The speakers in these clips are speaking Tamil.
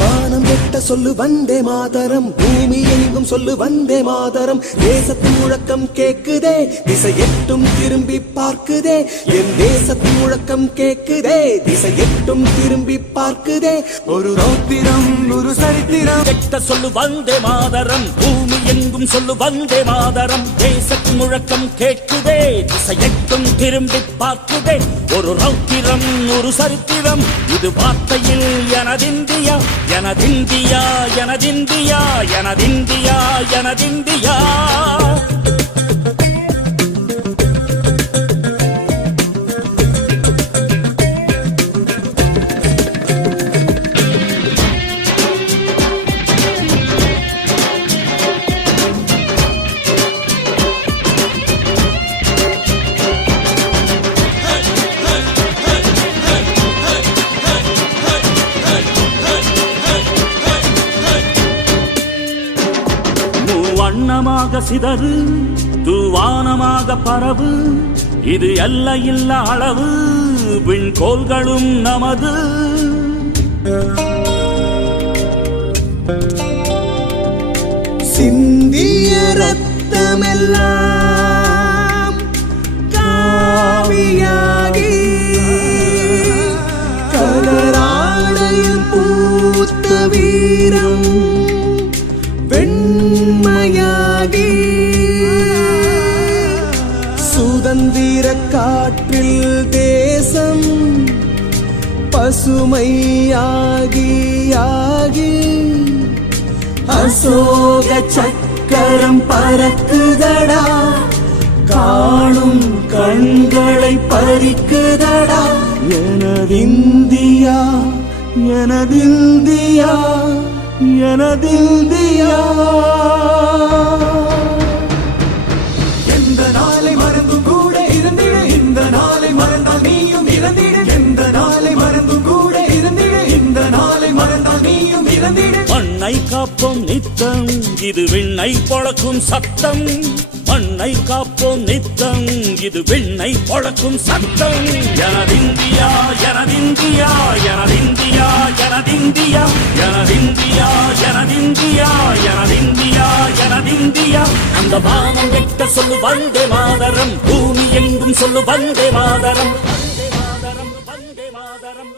வானம் வெட்ட சொல்லு வந்தே மாதரம், பூமி எங்கும் சொல்லு வந்தே மாதரம். தேசத்தின் முழக்கம் கேக்குதே, திசை எட்டும் திரும்பி பார்க்குதே. என் தேசத்தின் முழக்கம் கேக்குதே, திசை எட்டும் திரும்பி பார்க்குதே. ஒரு ரௌத்திரம் ஒரு சரித்திரம் வெட்ட சொல்லு வந்தே மாதரம், பூமி எங்கும் சொல்லு வந்தே மாதரம். தேசத்தின் முழக்கம் கேட்குதே, திசை எட்டும் திரும்பி பார்க்குதே. ஒரு ரௌத்திரம் ஒரு சரித்திரம், இது வார்த்தையில் எனதிந்தியா எனதிந்தியா எனதிந்தியா எனதிந்தியா எனதிந்தியா. வண்ணமாக சிதறு தூவானமாக பரவு, இது எல்லையில்ல அளவு, விண்கோள்களும் நமது. சிந்திய ரத்தமெல்லாம் காவியாகி, கலராடையில் பூத்த வீரம் வெண்மையாகி, சுதந்திர காற்றில் தேசம் பசுமையாகி ஆகி, அசோக சக்கரம் பறக்குதடா, காணும் கண்களை பறிக்குதடா. எனதிந்தியா எனதிந்தியா எனதிந்தியா. எந்த நாளை மறந்தும் கூட இருந்திட, இந்த நாளை மறந்தால் நீயும் இறந்திட. எந்த நாளை மறந்தும் கூட இருந்திட, இந்த நாளை மறந்தால் நீயும் இறந்திட. மண்ணை காப்போம் நித்தம், இது விண்ணை பொழக்கும் சத்தம். மண்ணை காப்போம் நித்தம், இது விண்ணை பொழக்கும் சத்தம். எனதிந்தியா எனதிந்தியா எனதிந்தியா எனதிந்தியா எனதிந்தியா எனதிந்தியா எனதிந்தியா எனதிந்தியா. அந்த வானம் வெட்ட சொல்லு வந்தே மாதரம், பூமி எங்கும் சொல்லு வந்தே மாதரம். வந்தே மாதரம் வந்தே மாதரம்.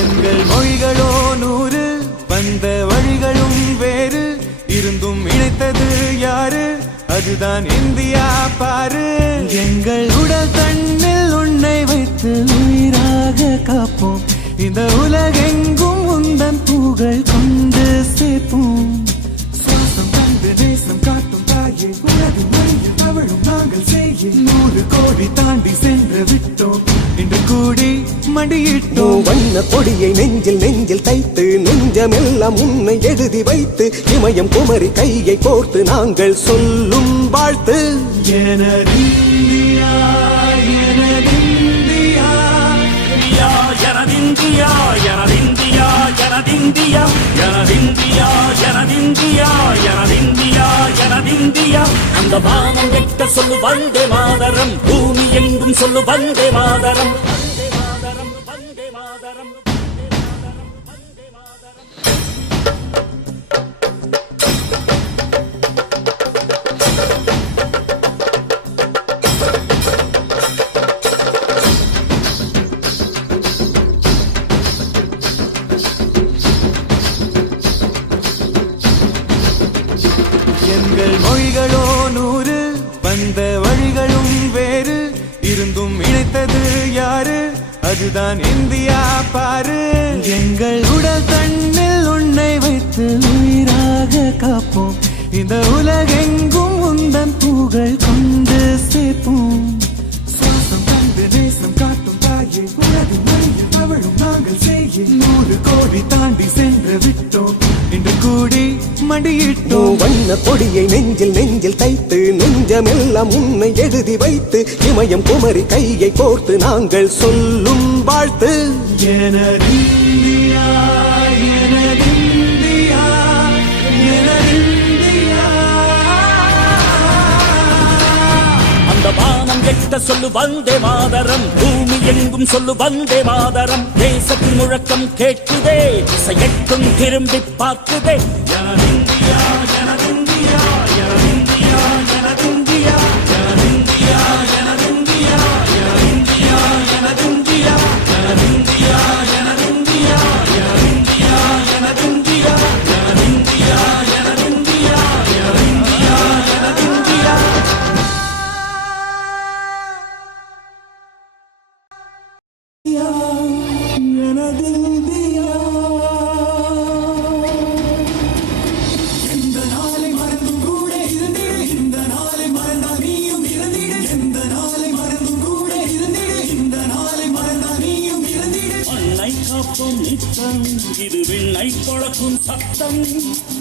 எங்கள் மொழிகளோ 100, வந்த வழிகளும் வேறு, இருந்தும் இணைத்தது யாரு? அதுதான் இந்தியா பாரு. எங்கள் உடல் தன்னில் உன்னை வைத்து உயிராக காப்போம், இந்த உலகெங்கும் உந்தன் புகழ் கொண்டு சேர்ப்போம். சுவாசம் தந்து நேசம் காட்டும் தாயே, உலகு மொழியில் தவழும் நாங்கள் செய்ய 100 கோடி தாண்டி சென்று விட்டோம், இன்று கூடி மடியிட்டோம். வண்ண கொடியை நெஞ்சில் நெஞ்சில் தைத்து, நெஞ்சமெல்லாம் உன்னை எழுதி வைத்து, இமயம் குமரி கையை கோர்த்து நாங்கள் சொல்லும் வாழ்த்து. எனதிந்தியா எனதிந்தியா எனதிந்தியா எனதிந்தியா எனதிந்தியா எனதிந்தியா எனதிந்தியா எனதிந்தியா எனதிந்தியா. அந்த வானம் வெட்ட சொல்லு வந்தே மாதரம், பூமி எங்கும் சொல்லு வந்தே மாதரம். வந்தே மாதரம் வந்தே மாதரம். எங்கள் மொழிகளோ 100, வந்த வழிகளும் வேறு, இருந்தும் இணைத்தது யாரு? அதுதான் இந்தியா பாரு. எங்கள் உடல் தன்னில் உன்னை வைத்து உயிராக காப்போம், இந்த உலகெங்கும் உந்தன் புகழ் கொண்டு சேர்ப்போம். சுவாசம் தந்து நேசம் காட்டும் தாயே, உலகு மொழியில் தவழும் நாங்கள் செய்ய 100 கோடி தாண்டி சென்று விட்டோம், இன்று கூடி மண்டியிட்டோம் வண்ண கொடியை நெஞ்சில் நெஞ்சில் தைத்து நெஞ்சமெல்லாம் உன்னை எழுதி வைத்து இமயம் குமரி கையை கோர்த்து நாங்கள் சொல்லும் வாழ்த்து எனதிந்தியா எனதிந்தியா எனதிந்தியா அந்த வானம் எட்ட சொல்லு வந்தே மாதரம், பூமி எங்கும் சொல்லு வந்தே மாதரம். தேசத்தின் முழக்கம் கேட்குதே, திசையெட்டும் திரும்பி பார்க்குதே. எனதிந்தியா எனதிந்தியா எனதிந்தியா எனதிந்தியா எனதிந்தியா எனதிந்தியா எனதிந்தியா எனதிந்தியா எனதிந்தியா எனதிந்தியா எனதிந்தியா எனதிந்தியா எனதிந்தியா எனதிந்தியா எனதிந்தியா எனதிந்தியா. எந்த நாளை மறந்தும் கூட இருந்திடு, இந்த நாளை மறந்தால் நீயும் இறந்திடு. எந்த நாளை மறந்தும் கூட இருந்திடு, இந்த நாளை மறந்தால் நீயும் இறந்திடு. மண்ணை காப்போம் நித்தம், இது விண்ணை பொழக்கும் சத்தம்.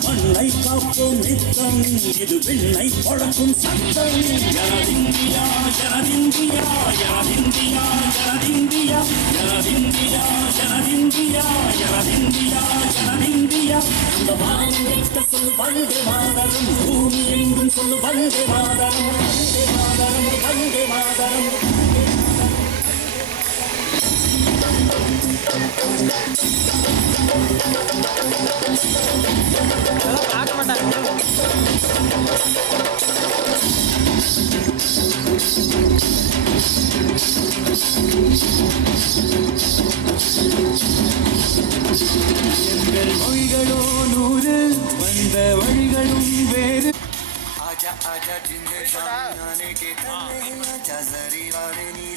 மண்ணை காப்போம் நித்தம், இது விண்ணை பொழக்கும் சத்தம். எனதிந்தியா எனதிந்தியா எனதிந்தியா எனதிந்தியா எனதிந்தியா எனதிந்தியா எனதிந்தியா எனதிந்தியா. அந்த வானம் எட்ட சொல்லு வந்தே மாதரம், பூமி எங்கும் சொல்லு வந்தே மாதரம், வந்தே மாதரம், வந்தே மாதரம். எங்கள் மொழிகளோ 100, வந்த வழிகளும் வேறு. आजा आजा जिंदे शाम आने के तले आजा जरी वाले नी